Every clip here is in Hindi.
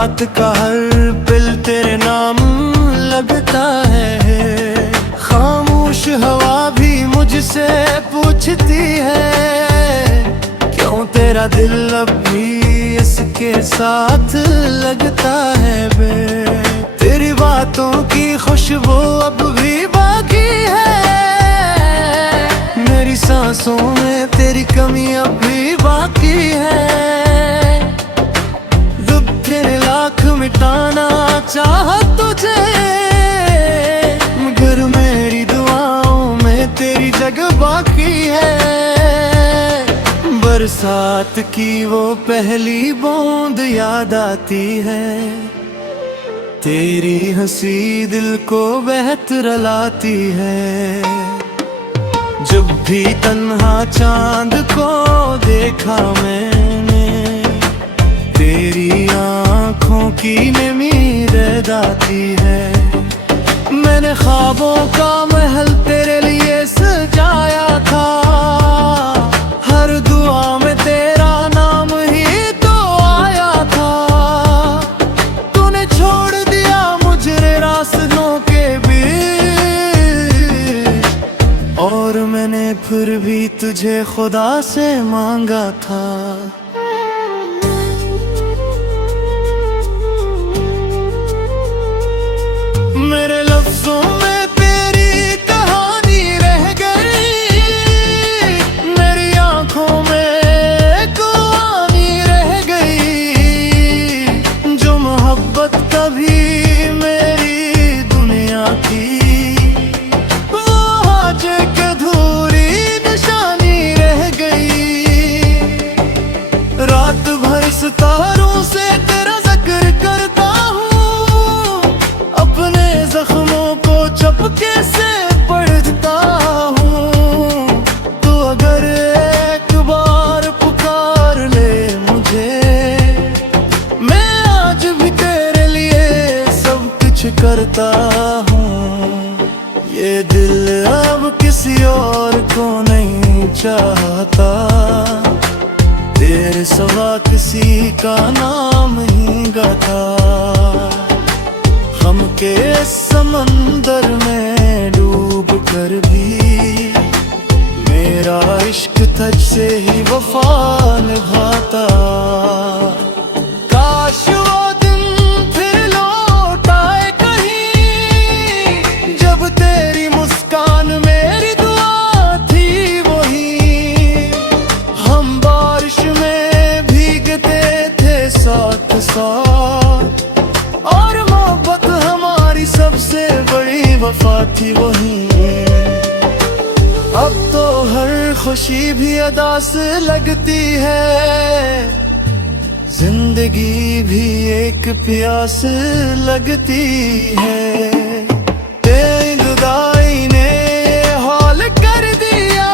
रात का हर पिल तेरे नाम लगता है। खामोश हवा भी मुझसे पूछती है, क्यों तेरा दिल अब भी इसके साथ लगता है बे। तेरी बातों की खुशबू अब भी बाकी है, मेरी सांसों में तेरी कमी अब भी बाकी है। दुख तेरे लाख मिटाना चाहा तुझे, मगर मेरी दुआओं में तेरी जगह बाकी है। बरसात की वो पहली बूंद याद आती है, तेरी हंसी दिल को बेहतर लाती है। जब भी तन्हा चांद को देखा मैंने, तेरी आँखों की नमी याद आती है। मैंने ख्वाबों का महल तेरे लिए सजाया था, हर दुआ में तेरा नाम ही तो आया था। तूने छोड़ दिया मुझे रास्तों के बीच, और मैंने फिर भी तुझे खुदा से मांगा था। मेरे लफ्जों में तेरी कहानी रह गई, मेरी आंखों में कहानी रह गई। जो मोहब्बत कभी मेरी दुनिया की, वो आज एक अधूरी निशानी रह गई। रात भर सितारों से तेरा जिक्र करता हूँ, अपने जख्मों को चपके से पढ़ता हूँ। तो अगर एक बार पुकार ले मुझे, मैं आज भी तेरे लिए सब कुछ करता हूँ। ये दिल अब किसी और को नहीं चाहता, तेरे सिवा किसी का नाम ही गाता। गम के समंदर में डूब कर भी मेरा इश्क तुझसे ही वफा निभाता। काश वो दिन फिर लौट आए कहीं, जब तेरी मुस्कान मेरी दुआ थी वही। हम बारिश में भीगते थे साथ साथ, और मोहब्बत हमारी सबसे बड़ी वफा थी वही। अब तो हर खुशी भी अदा से लगती है, जिंदगी भी एक प्यास लगती है। तेरी जुदाई ने हाल कर दिया,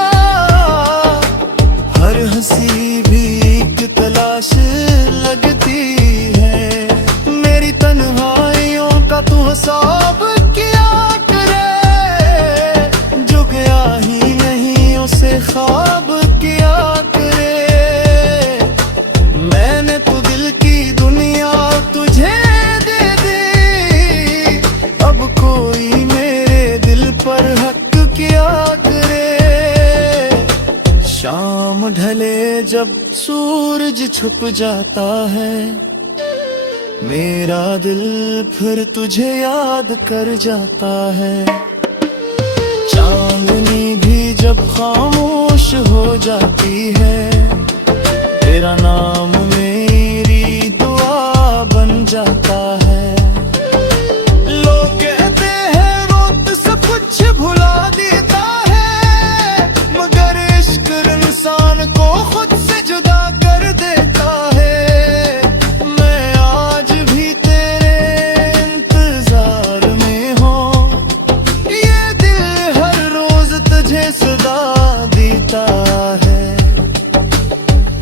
हर हंसी भी एक तलाश लगती है। मेरी तन्हाइयों का तू हिसाब किया करे, जो गया ही नहीं उसे ख्वाब किया करे। मैंने तो दिल की दुनिया तुझे दे दी, अब कोई मेरे दिल पर हक किया करे। शाम ढले जब सूरज छुप जाता है, मेरा दिल फिर तुझे याद कर जाता है। चांदनी भी जब खामोश हो जाती है, तेरा नाम मेरी दुआ बन जाता है। लोग कहते हैं वक्त सब कुछ भुला देता है, मगर इश्क इंसान को खुद से जुदा कर देता है।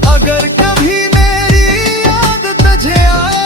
अगर कभी मेरी याद तुझे आए,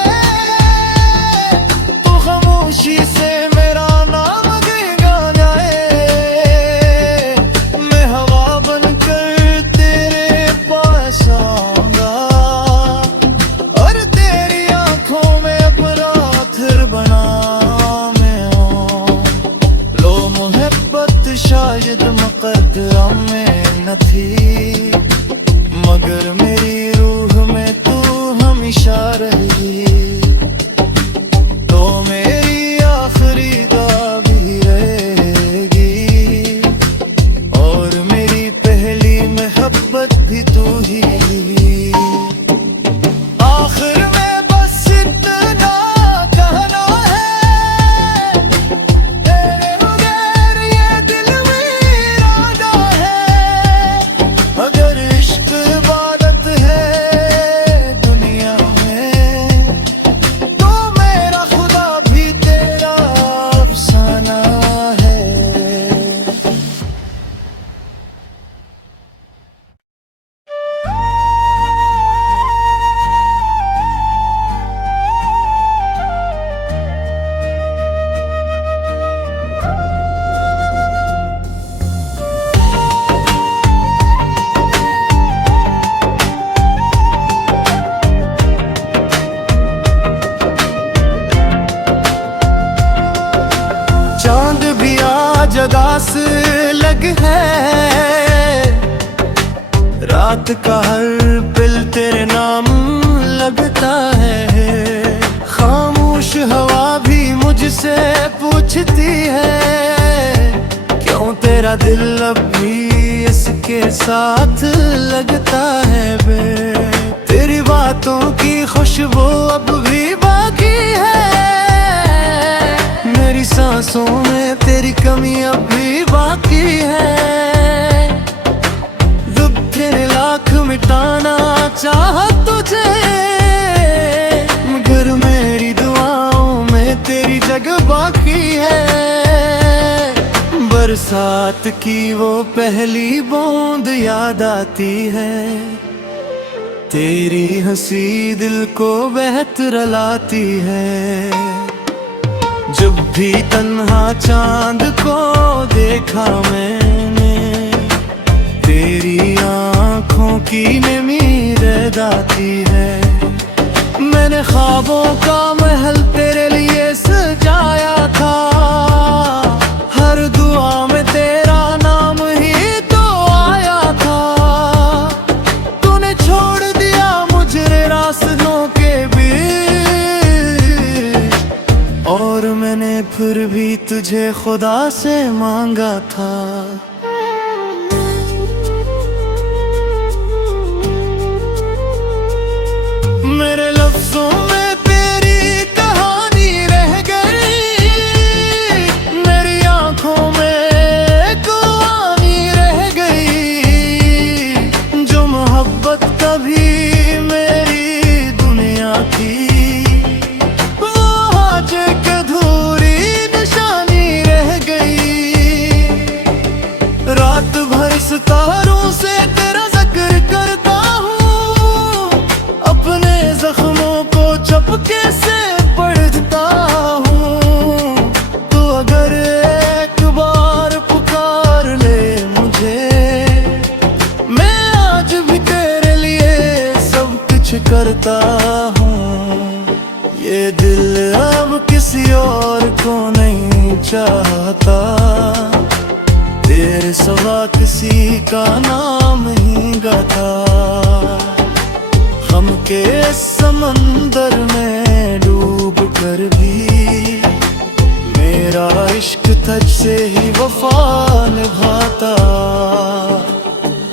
जगह से लग है। रात का हर पिल तेरे नाम लगता है। खामोश हवा भी मुझसे पूछती है, क्यों तेरा दिल अब भी इसके साथ लगता है बे। तेरी बातों की खुशबू अब भी बाकी है, मेरी सांसों में तेरी कमी अब भी बाकी है। दुख तेरे लाख मिटाना चाह तुझे, मगर मेरी दुआओं में तेरी जगह बाकी है। बरसात की वो पहली बूंद याद आती है, तेरी हंसी दिल को बेहतर लाती है। जब भी तन्हा चांद को देखा मैंने, तेरी आँखों की नमी याद आती है। मैंने ख्वाबों का महल तेरे लिए सजाया था, हर दुआ में तेरा नाम ही तो आया था। तूने छोड़ दिया मुझे रास्तों के बीच, और मैंने फिर भी तुझे खुदा से मांगा था। मेरे लफ्जों में तेरी कहानी रह गई, मेरी आंखों में कहानी रह गई। जो मोहब्बत कभी मेरी दुनिया की, वो आज एक अधूरी निशानी रह गई। रात भर सितारों से तेरा जिक्र करता हूँ, अपने जख्मों को चपके से पढ़ता हूँ। तो अगर एक बार पुकार ले मुझे, मैं आज भी तेरे लिए सब कुछ करता हूँ। ये दिल अब किसी और को नहीं चाहता, तेरे सिवा किसी का नाम ही गाता। गम के समंदर में डूब कर भी मेरा इश्क तुझसे ही वफा निभाता।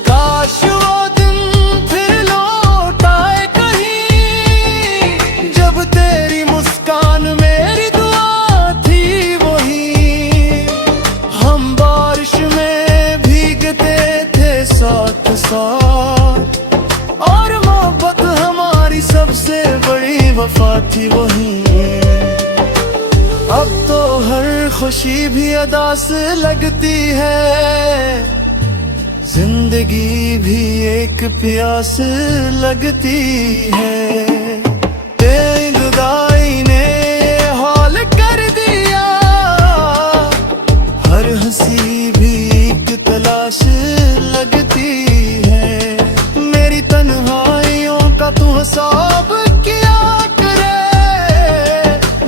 काश वो दिन फिर लौट आए कहीं, जब तेरी मुस्कान मेरी दुआ थी वही। हम बारिश में भीगते थे साथ साथ, और मोहब्बत हमारी सबसे बड़ी वफा थी वही। अब तो हर खुशी भी अदा से लगती है, जिंदगी भी एक प्यास लगती है। तेरी जुदाई ने हाल कर दिया, हर हंसी भी एक तलाश लगती है। मेरी तन्हाइयों का तू हिसाब किया करे,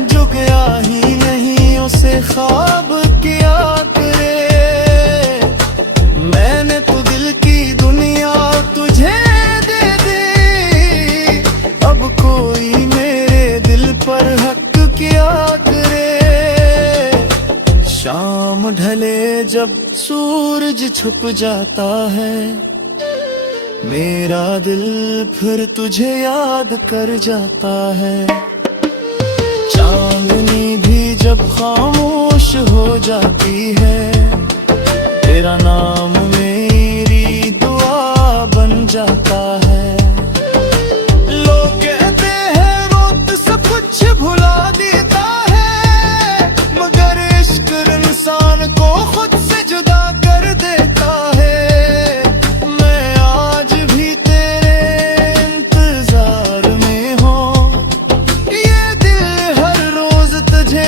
जो गया ही नहीं उसे ख्वाब किया करे। मैंने तो दिल की दुनिया तुझे दे दी, अब कोई मेरे दिल पर हक किया करे। शाम ढले जब सूरज छुप जाता है, मेरा दिल फिर तुझे याद कर जाता है। चांदनी भी जब खामोश हो जाती है, तेरा नाम मेरी दुआ बन जाता है। लोग कहते हैं वक्त सब कुछ भुला देता है, मगर इश्क इंसान को खुद से जुदा कर देता है।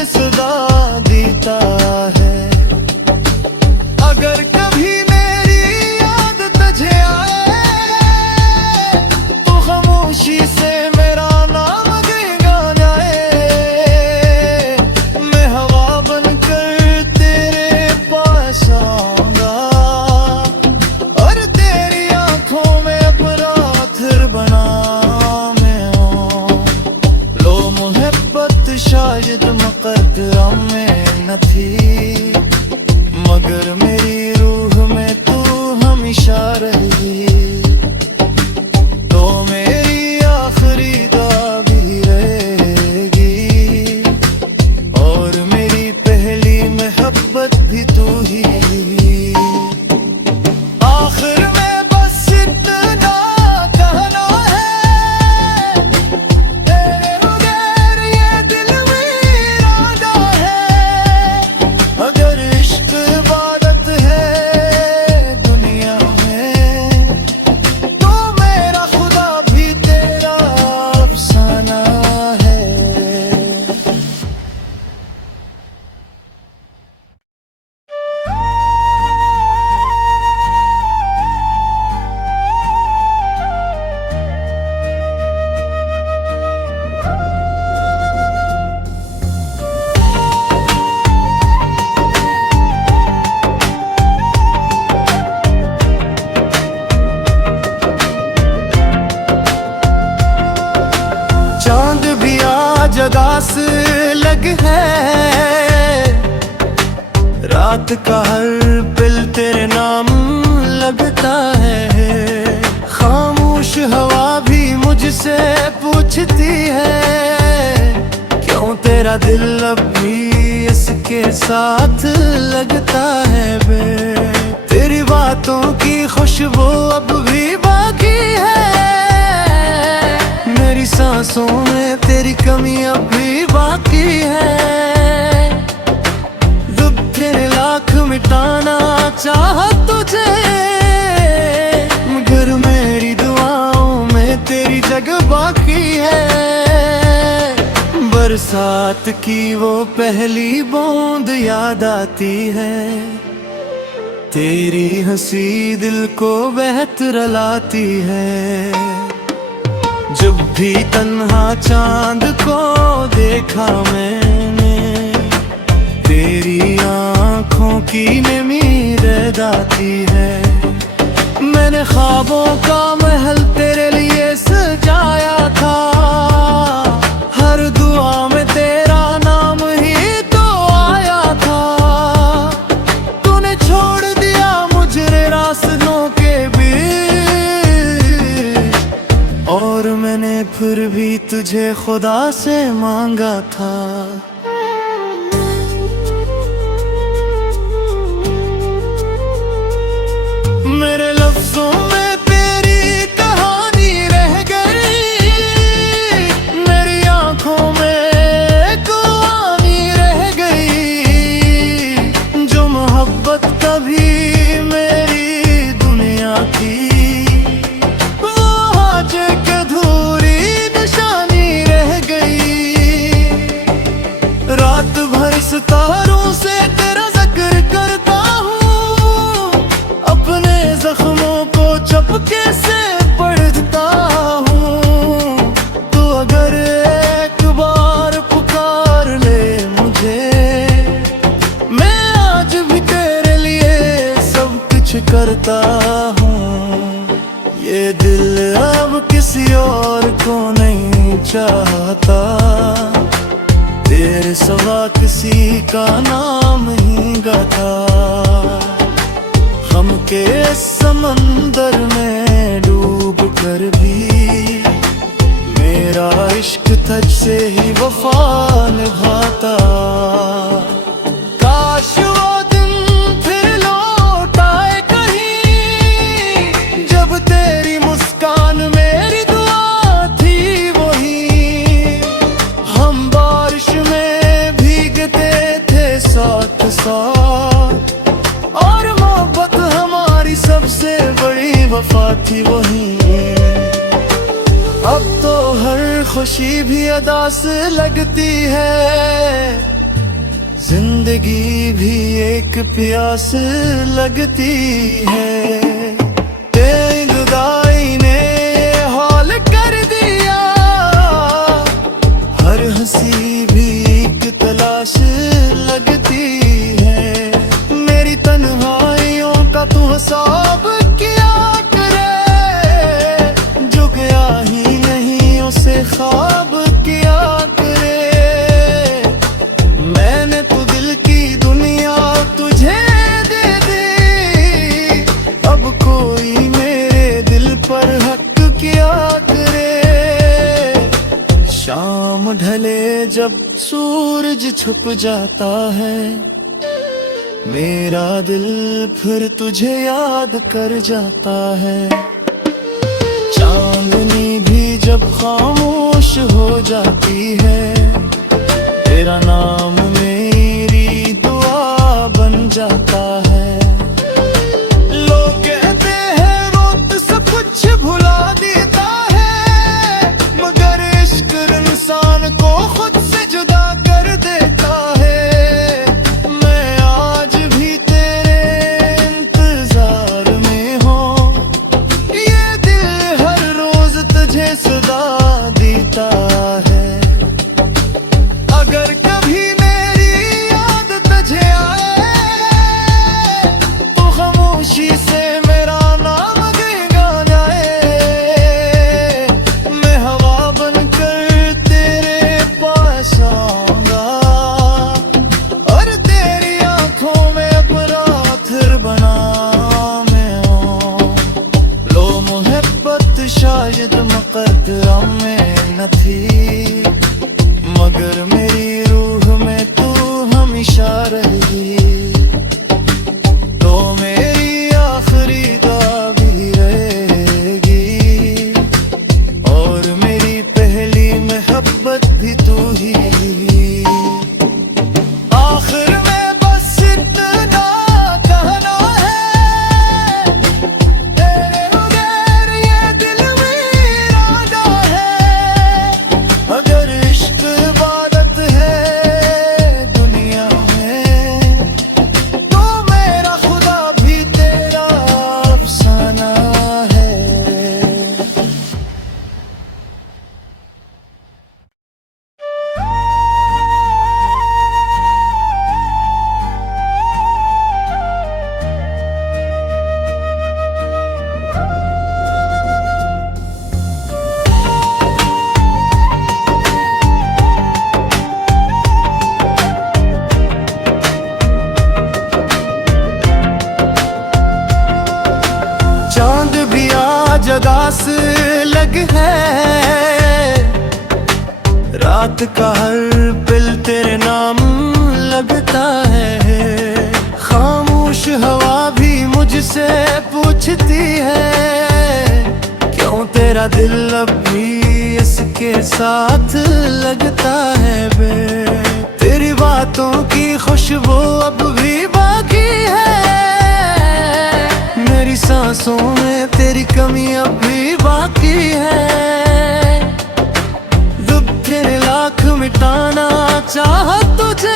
सदा देता है, अगर कभी मोहब्बत शायद मुकद्दर में न थी, मगर मेरी रूह में तू हमेशा रही। तो मेरी आखिरी दुआ भी रहेगी, और मेरी पहली मोहब्बत भी तू ही। आखिर में बस इतना कहना है, तेरे बगैर ये दिल वीराना है। अगर इश्क इबादत है दुनिया में, तो मेरा खुदा भी तेरा अफसाना है। चांद भी आज आगास लग है, रात का हर पिल तेरे नाम लगता है। खामोश हवा भी मुझसे पूछती है, क्यों तेरा दिल अब भी इसके साथ लगता है बे। तेरी बातों की खुशबू अब भी बाकी है, मेरी सांसों में तेरी कमी अब भी बाकी है। जब तेरे लाख मिटाना चाह तुझे, मगर मेरी दुआओं में तेरी जगह बाकी है। बरसात की वो पहली बूंद याद आती है, तेरी हंसी दिल को बेहतर लाती है। जब भी तन्हा चांद को देखा मैंने, तेरी आँखों की नमी रह आती है। मैंने ख्वाबों का महल तेरे लिए सजाया था, हर दुआ में तेरा नाम ही तो आया था। तूने छोड़ दिया मुझे रास्तों के बीच, और मैंने फिर भी तुझे खुदा से मांगा था। मेरे लफ्जों में तेरी कहानी रह गई, मेरी आंखों में कहानी रह गई। जो मोहब्बत कभी मेरी दुनिया की, वो आज एक अधूरी निशानी रह गई। रात भर सितारों से तेरा जिक्र करता हूँ, अपने जख्मों को चपके से पढ़ता हूँ। तो अगर एक बार पुकार ले मुझे, मैं आज भी तेरे लिए सब कुछ करता हूँ। ये दिल अब किसी और को नहीं चाहता, तेरे सिवा किसी का नाम ही गाता। गम के समंदर में डूब कर भी मेरा इश्क तुझसे ही वफा निभाता। काश वो दिन फिर लौट आए कहीं, जब तेरी मुस्कान मेरी दुआ थी वही। हम बारिश में भीगते थे साथ साथ, और मोहब्बत हमारी सबसे बड़ी वफा थी वही। अब तो हर खुशी भी अदा से लगती है, जिंदगी भी एक प्यास लगती है। तेरी जुदाई ने हाल कर दिया, हर हंसी भी एक तलाश लगती है। मेरी तन्हाइयों का तू हिसाब किया करे, जो गया ही नहीं उसे ख्वाब किया करे। ढले जब सूरज छुप जाता है, मेरा दिल फिर तुझे याद कर जाता है। चांदनी भी जब खामोश हो जाती है, तेरा नाम मेरी दुआ बन जाता है। लोग कहते हैं वक्त सब कुछ भुला देता है, मगर इश्क इंसान को खुद से जुदा कर देता है। मैं आज भी तेरे इंतजार में हूँ, ये दिल हर रोज तुझे सदा देता है। अगर कभी मेरी याद तुझे आए, तो खामोशी से मेरा नाम गा जाए। मैं हवा बनकर तेरे पास आऊंगा, और तेरी आंखों में अपना फिर बना मैं हूँ। लो मोहब्बत शायद मुकद्दर में न थी, मगर मेरी रूह में तू हमेशा रहेगी। तो मेरी आखिरी दुआ भी रहेगी, और मेरी पहली मोहब्बत भी तू ही। आखिर में बस इतना कहना है, तेरे बगैर ये दिल वीराना है। अगर इश्क इबादत है दुनिया में, तो मेरा खुदा भी तेरा अफसाना है। चांद भी आज अगास लग है, रात का हर पिल तेरे नाम लगता है। खामोश हवा भी मुझसे पूछती है, क्यों तेरा दिल अब भी इसके साथ लगता है बे। तेरी बातों की खुशबू अब भी बाकी है, मेरी सांसों में तेरी कमी अब भी बाकी है। दुख तेरे लाख मिटाना चाहा तुझे,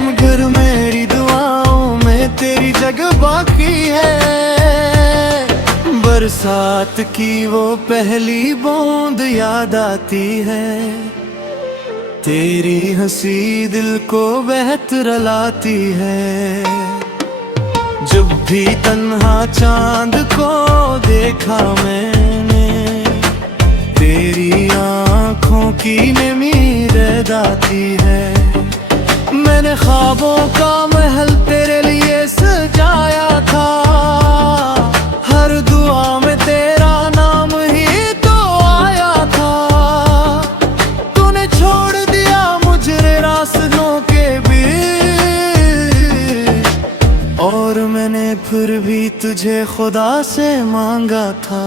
मगर मेरी दुआओं में तेरी जगह बाकी है। बरसात की वो पहली बूंद याद आती है, तेरी हंसी दिल को बेहतर लाती है। जब भी तन्हा चांद को देखा मैंने, तेरी आंखों की नमी रह आती है। मैंने ख्वाबों का महल तेरे लिए सजाया था, हर दुआ में तेरा नाम ही तो आया था। तूने छोड़ दिया मुझे रास्तों के बीच, और मैंने फिर भी तुझे खुदा से मांगा था।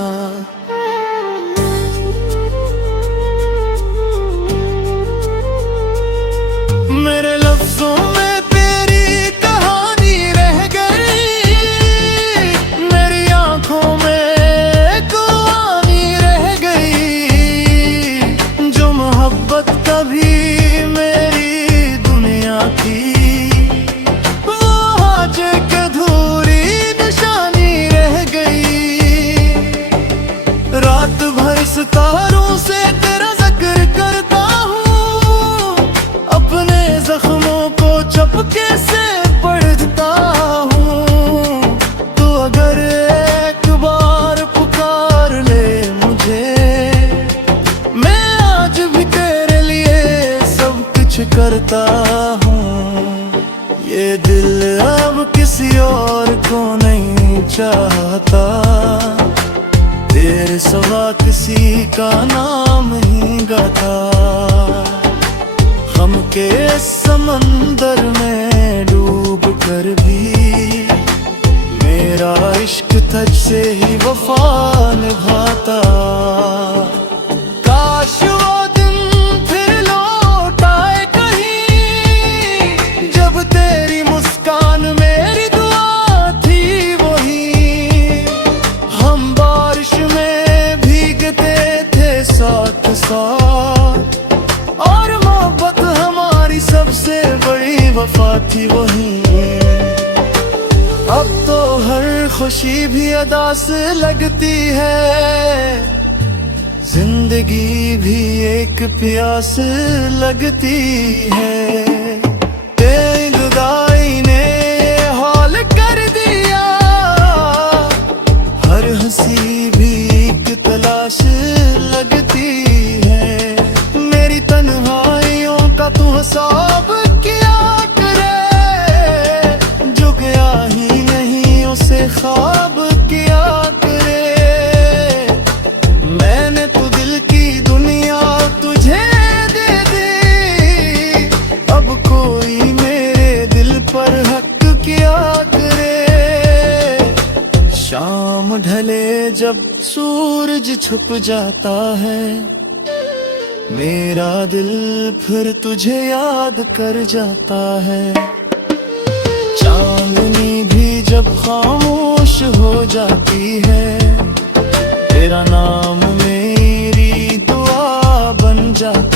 मेरे लफ्जों में तेरी कहानी रह गई, मेरी आंखों में कहानी रह गई। जो मोहब्बत कभी मेरी दुनिया की, वो आज एक अधूरी निशानी रह गई। रात भर सितारों से तेरा जिक्र करता हूँ, अपने जख्मों को चपके से पढ़ता हूँ। तो अगर एक बार पुकार ले मुझे, मैं आज भी तेरे लिए सब कुछ करता हूँ। ये दिल अब किसी और को नहीं चाहता, तेरे सिवा किसी का नाम ही गाता, गम के समंदर में डूब कर भी मेरा इश्क तुझसे ही वफा निभाता। काश वो दिन फिर लौट आए कहीं, जब तेरी मुस्कान मेरी दुआ थी वही। हम बारिश में भीगते थे साथ साथ, और मोहब्बत हमारी सबसे बड़ी वफा थी वही। अब तो हर खुशी भी अदा से लगती है, जिंदगी भी एक प्यास लगती है। तेरी जुदाई ने हाल कर दिया, हर हंसी भी एक तलाश लगती है। मेरी तन्हाइयों का तू हिसाब किया करे, जो गया ही नहीं उसे ख्वाब किया करे। मैंने तो दिल की दुनिया तुझे दे दी, अब कोई मेरे दिल पर हक किया करे। शाम ढले जब सूरज छुप जाता है, मेरा दिल फिर तुझे याद कर जाता है। चांदनी भी जब खामोश हो जाती है, तेरा नाम मेरी दुआ बन जाता